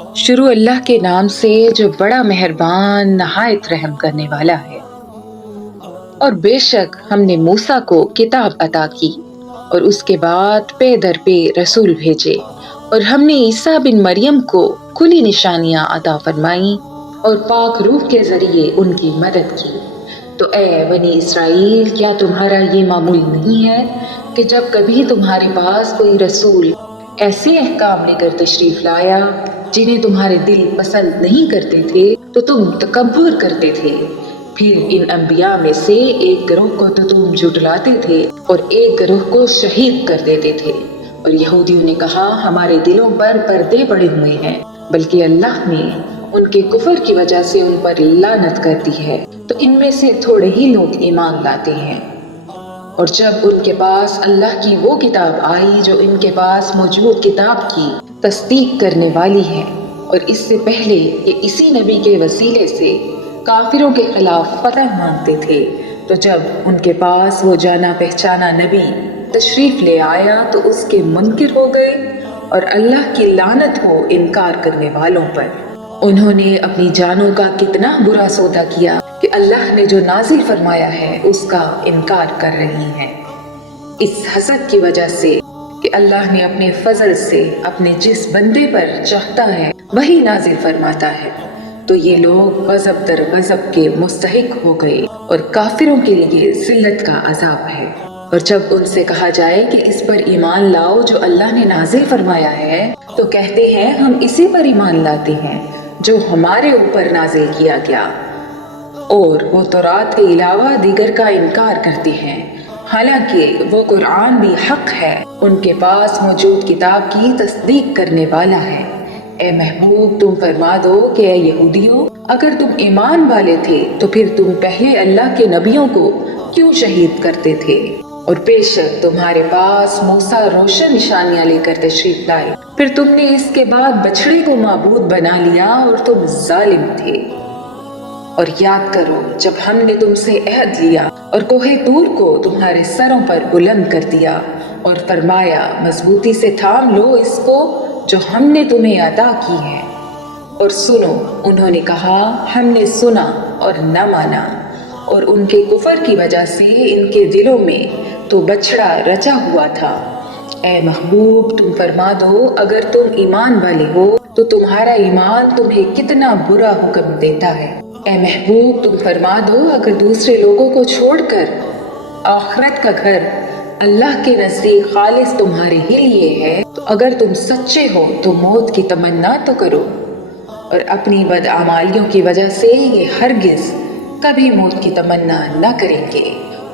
शुरू अल्लाह के नाम से जो बड़ा मेहरबान नहायत रहम करने वाला है। और बेशक हमने मूसा को किताब अता की और उसके बाद पे दर पे रसूल भेजे, और हमने ईसा बिन मरियम को खुली निशानियां अता फरमाई और पाक रूह के जरिए उनकी मदद की। तो ए बनी इसराइल, क्या तुम्हारा ये मामूल नहीं है कि जब कभी तुम्हारे पास कोई रसूल ऐसे अहकाम लेकर तशरीफ लाया जिन्हें तुम्हारे दिल पसंद नहीं करते थे, तो तुम तकब्बुर करते थे। फिर इन अंबिया में से एक गिरोह को तो तुम झुठलाते थे और एक गिरोह को शहीद कर देते थे। और यहूदियों ने कहा, हमारे दिलों पर पर्दे पड़े हुए हैं, बल्कि अल्लाह ने उनके कुफर की वजह से उन पर लानत कर दी है। तो इनमें से थोड़े ही लोग ईमान लाते हैं। और जब उनके पास अल्लाह की वो किताब आई जो इनके पास मौजूद किताब की तस्दीक करने वाली है, और इससे पहले ये इसी नबी के वसीले से काफिरों के खिलाफ फतह मांगते थे, तो जब उनके पास वो जाना पहचाना नबी तशरीफ ले आया तो उसके मुनकिर हो गए। और अल्लाह की लानत हो इनकार करने वालों पर। उन्होंने अपनी जानों का कितना बुरा सौदा किया कि अल्लाह ने जो नाजिल फरमाया है उसका इनकार कर रही हैं। इस हसद की वजह से कि अल्लाह ने अपने फजल से अपने जिस बंदे पर चाहता है वही नाजिल फरमाता है, तो ये लोग गजब दर गजब के मुस्तहिक हो गए और काफिरों के लिए जिल्लत का अजाब है। और जब उनसे कहा जाए कि इस पर ईमान लाओ जो अल्लाह ने नाजिल फरमाया है, तो कहते हैं हम इसी पर ईमान लाते हैं जो हमारे ऊपर नाजिल किया गया, और वो तौरात के अलावा दीगर का इनकार करते हैं, हालांकि वो कुरान भी हक है, उनके पास मौजूद किताब की तस्दीक करने वाला है। ए महबूब, तुम फरमा दो कि ए यहूदियों, अगर तुम ईमान वाले थे तो फिर तुम पहले अल्लाह के नबियों को क्यों शहीद करते थे? और बेशक तुम्हारे पास मूसा रोशन निशानियां लेकर तशरीफ लाए, फिर तुमने इसके बाद बछड़े को माबूद बना लिया और तुम जालिम थे। और याद करो जब हमने तुमसे अहद लिया और कोहे तूर को तुम्हारे सरों पर बुलंद कर दिया और फरमाया, मजबूती से थाम लो इसको जो हमने तुम्हें अता की है। और सुनो, उन्होंने कहा हमने सुना और न माना, और उनके कुफर की वजह से इनके दिलों में तो बछड़ा रचा हुआ था। ए महबूब, तुम फरमा दो अगर तुम ईमान वाले हो तो तुम्हारा ईमान तुम्हें कितना बुरा हुक्म देता है। ए महबूब, तुम फरमा दो अगर दूसरे लोगों को छोड़कर आखिरत का घर अल्लाह के नजदीक खालिस तुम्हारे ही लिए है, तो अगर तुम सच्चे हो तो मौत की तमन्ना तो करो। और अपनी बदआमालियों की वजह से ये हरगिज कभी मौत की तमन्ना न करेंगे,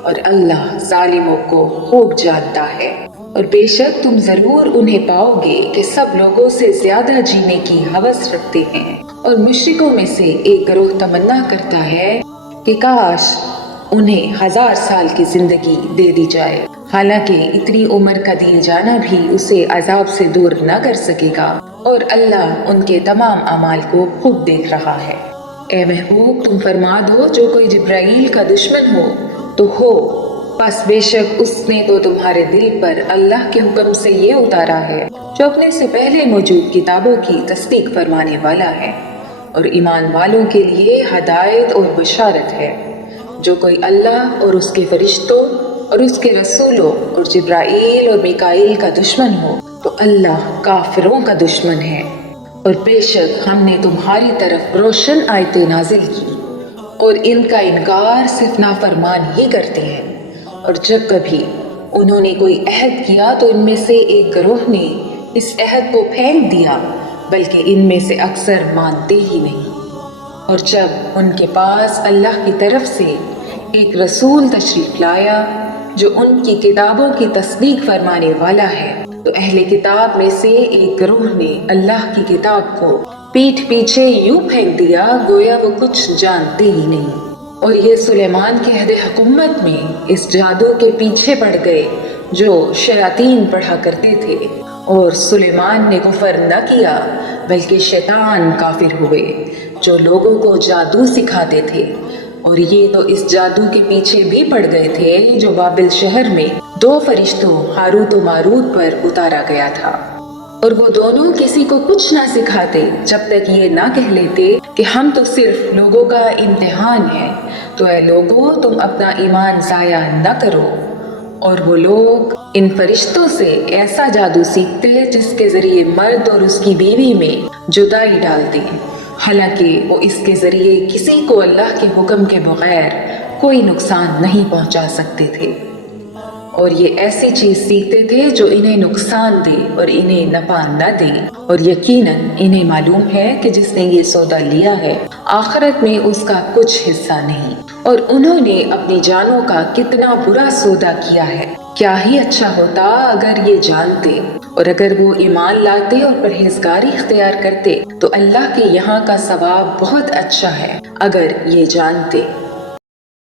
और अल्लाह जालिमों को खूब जानता है। और बेशक तुम जरूर उन्हें पाओगे कि सब लोगों से ज्यादा जीने की हवस रखते हैं, और मुश्रिकों में से एक गिरोह तमन्ना करता है कि काश उन्हें 1000 साल की जिंदगी दे दी जाए, हालांकि इतनी उम्र का दिए जाना भी उसे अजाब से दूर न कर सकेगा, और अल्लाह उनके तमाम अमाल को खूब देख रहा है। ए महबूब, तुम फरमा दो जो कोई जिब्राइल का दुश्मन हो तो हो, बस बेशक उसने तो तुम्हारे दिल पर अल्लाह के हुक्म से ये उतारा है जो अपने से पहले मौजूद किताबों की तस्दीक फरमाने वाला है, और ईमान वालों के लिए हदायत और बशारत है। जो कोई अल्लाह और उसके फरिश्तों और उसके रसूलों और जिब्राइल और मिकाईल का दुश्मन हो तो अल्लाह काफिरों का दुश्मन है। और बेशक हमने तुम्हारी तरफ रोशन आयतें नाजिल की, और इनका इनकार सिर्फ नाफरमान ही करते हैं। और जब कभी उन्होंने कोई अहद किया तो इनमें से एक गिरोह ने इस अहद को फेंक दिया, बल्कि इनमें से अक्सर मानते ही नहीं। और जब उनके पास अल्लाह की तरफ से एक रसूल तशरीफ लाया जो उनकी किताबों की तस्दीक फरमाने वाला है, तो अहले किताब में से एक गिरोह ने अल्लाह की किताब को पीठ पीछे यूं फेंक दिया गोया वो कुछ जानते ही नहीं। और ये सुलेमान के अहद हुकूमत में इस जादू के पीछे पड़ गए जो शयातीन पढ़ा करते थे, और सुलेमान ने कुफर न किया बल्कि शैतान काफिर हुए जो लोगों को जादू सिखाते थे। और ये तो इस जादू के पीछे भी पड़ गए थे जो बाबिल शहर में 2 फरिश्तों हारूत और मारूत पर उतारा गया था। اور وہ دونوں کسی کو کچھ نہ سکھاتے جب تک یہ نہ کہہ لیتے کہ ہم تو صرف لوگوں کا امتحان ہے، تو اے لوگوں تم اپنا ایمان ضائع نہ کرو۔ اور وہ لوگ ان فرشتوں سے ایسا جادو سیکھتے جس کے ذریعے مرد اور اس کی بیوی میں جدائی ڈالتے، حالانکہ وہ اس کے ذریعے کسی کو اللہ کے حکم کے بغیر کوئی نقصان نہیں پہنچا سکتے تھے، اور یہ ایسی چیز سیکھتے تھے جو انہیں نقصان دے اور انہیں نفع نہ دے، اور یقیناً انہیں معلوم ہے کہ جس نے یہ سودا لیا ہے آخرت میں اس کا کچھ حصہ نہیں، اور انہوں نے اپنی جانوں کا کتنا برا سودا کیا ہے۔ کیا ہی اچھا ہوتا اگر یہ جانتے، اور اگر وہ ایمان لاتے اور پرہیزگاری اختیار کرتے تو اللہ کے یہاں کا ثواب بہت اچھا ہے اگر یہ جانتے۔